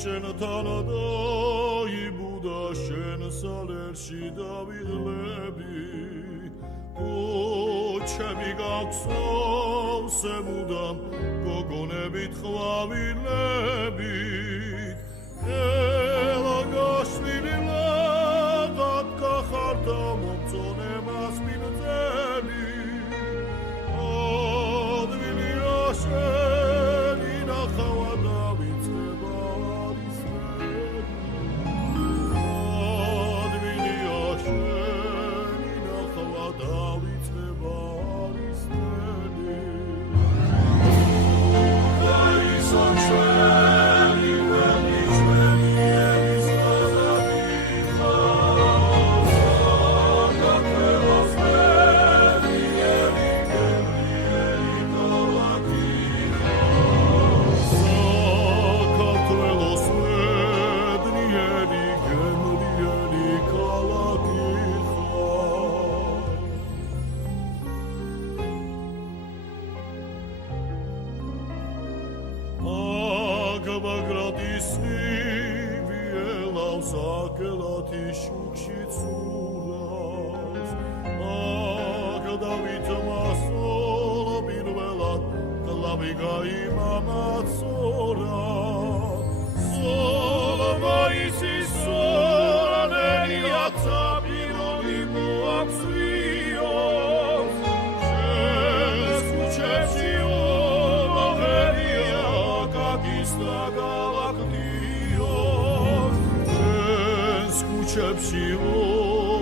შენთან დაიბუდა შენ სალერში დავიღლები ჩემი გაქვსოს მუდამ გოგონებით ყვავილებით ელა გაშვილი ლაღად გახარდა მომწონე მასპინძელი ადვილია შენი ნახავა დავიწყება არისმენი ადვილია შენი ნახავა დავიწყება არისმენი გაისონ შენი ველი შენი ერის ლაზადიხა გაკველოს მერი ერი გემრიელი ქალაქიხა საქართველოს მედნიერი გემრიელი ქალაქიხა Bagradis vielaus akelati shukshi tsuras David masolo birvelat Klaviga imamatsora Solo vaisi sora neliata bironi muapsios Escuchesio mageria kakista galaktios Escuchesio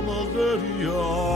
mageria